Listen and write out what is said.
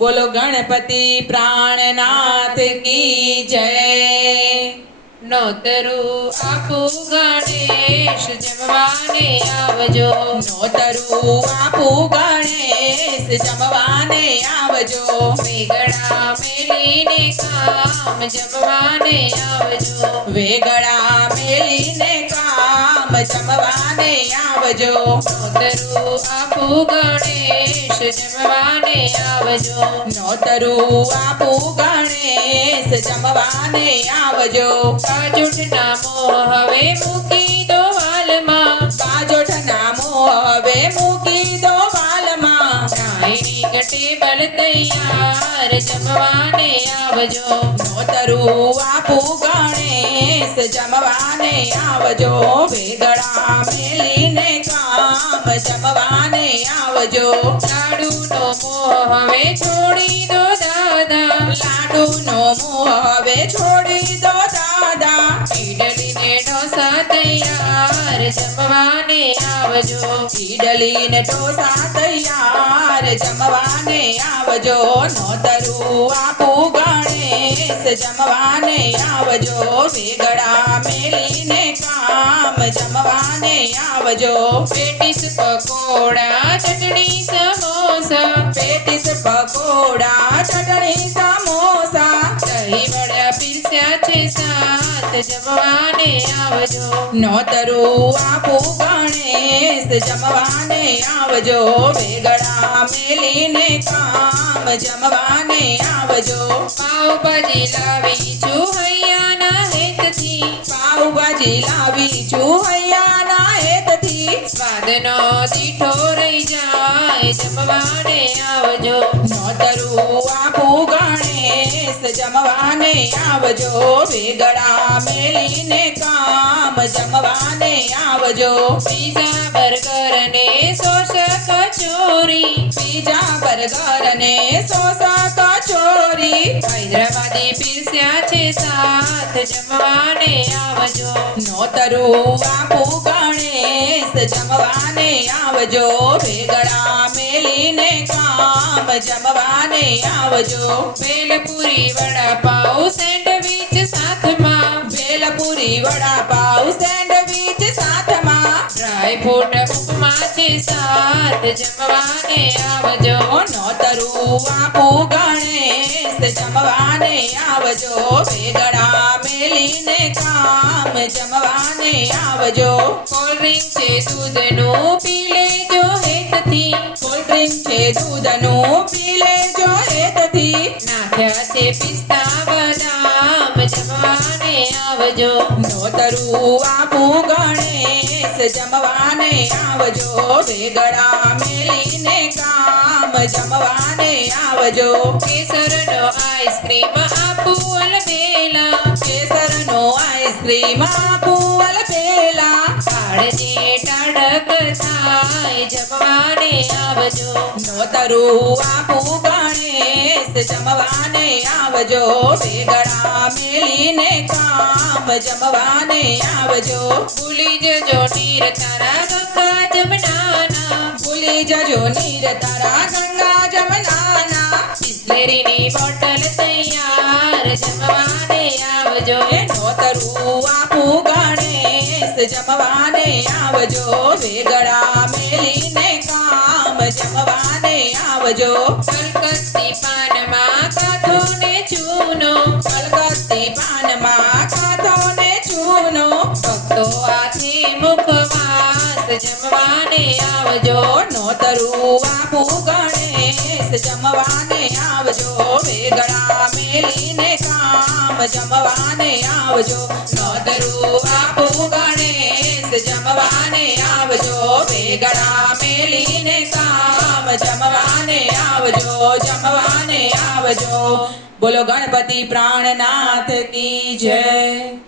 बोलो गणपति प्राणनाथ की जय। નોતરું આપું ગણેશ જમવાને આવજો। નોતરું આપું ગણેશ જમવાને આવજો। વેગળા મેલીને કામ જમવાને આવજો। વેગળા મેલીને કામ જમવાને આવજો। નોતરું આપું ગણેશ જમવાને આવજો। નોતરું આપું ગણેશ જમવાને આવજો। કાજોઠના મોહ હવે મૂકી દો વાલમાં। કાજોઠના મોહ હવે મૂકી દો વાલમાં। ડાઇનિંગ ટેબલ તૈયાર જમવાને આવજો। નોતરું આપું ગણેશ જમવાને આવજો। વેગળા મેલીને કામ જમવાને આવજો। લાડુનો મોહ હવે છોડી દો દાદા। લાડુનો મોહ હવે છોડી દો દાદા। ઈડલી ને ઢોસા તૈયાર જમવાને આવજો। ઈડલી ને ઢોસા તૈયાર જમવાને આવજો। નોતરું આપું ગણેશ જમવાને આવજો। વેગળા મેલીને કામ જમવાને આવજો। પેટીસ પકોડા ચટણી સમોસા। પેટીસ પકોડા ચટણી સમોસા। દહીં વડા પીરસ્યા છે સાત જમવાને આવજો। નોતરું આપું ગણેશ જમવાને આવજો। વેગળા મેલીને કામ જમવાને આવજો। પાવભાજી લાવી છું હૈયાના હેતથી। પાવભાજી લાવી છું હૈયાના હેતથી। સ્વાદનો દીઠો રહી જાય જમવાને આવજો। નોતરું આપું ગણેશ જમવાને આવજો। વેગળા મેલીને કામ જમવાને આવજો। પીઝા બર્ગર ને સોસ કચોરી। પીઝા બર્ગર ને સોસા કચોરી। હૈદરાબાદી પીરસ્યા છે સાત જમવાને આવજો। નોતરું આપું ગણેશ જમવાને આવજો। વેગળા મેલીને કામ જમવાને આવજો। ભેલપુરી વડાપાઉં સેન્ડવીચ સાથમાં। ભેલપુરી વડાપાઉં સેન્ડવીચ સાથમાં। ડ્રાયફ્રૂટ ઉપમા છે સાત જમવાને આવજો। નોતરું આપું ગણેશ જમવાને આવજો। વેગળા મેલીને કામ જમવાને આવજો। કોલ્ડ્રિંક છે દૂધનું પી લેજો હેતથી। કોલ્ડ્રિંક છે દૂધનું પી લેજો હેતથી। નાખ્યા છે પિસ્તા બદામ જમવાને આવજો। નોતરું આપું ગણેશ જમવાને આવજો। વેગળા મેલીને કામ જમવાને આવજો। કેસરનો આઈસ્ક્રીમ આપું અલબેલા। કેસરનો આઈસ્ક્રીમ આપું અલબેલા। કાળજી ટાઢક થાય જમવાને આવજો। નોતરું આપું ગણેશ જમવાને આવજો। વેગળા મેલીને કામ જમવાને આવજો। ભૂલી જજો નીર તારા ગંગા જમનાના। ભૂલી જજો નીર તારા ગંગા જમનાના। બિસ્લેરીની બોટલ તૈયાર જમવાને આવજો। નોતરું આપું ગણેશ જમવાને આવજો। વેગળા મેલીને કામ જમવાને આવજો। કલકત્તી પાનમાં કાથો ને ચૂનો। કલકત્તી પાનમાં કાથો ને ચૂનો। ભક્તો હાથે મુખવાસ જમવાને આવજો। નોતરું આપું ગણેશ જમવાને આવજો। વેગળા મેલીને કામ જમવાને આવજો। નોતરું આપું ગણેશ જમવાને આવજો। વેગળા મેલીને કામ જમવાને આવજો। જમવાને આવજો। બોલો ગણપતિ પ્રાણનાથ કી જય।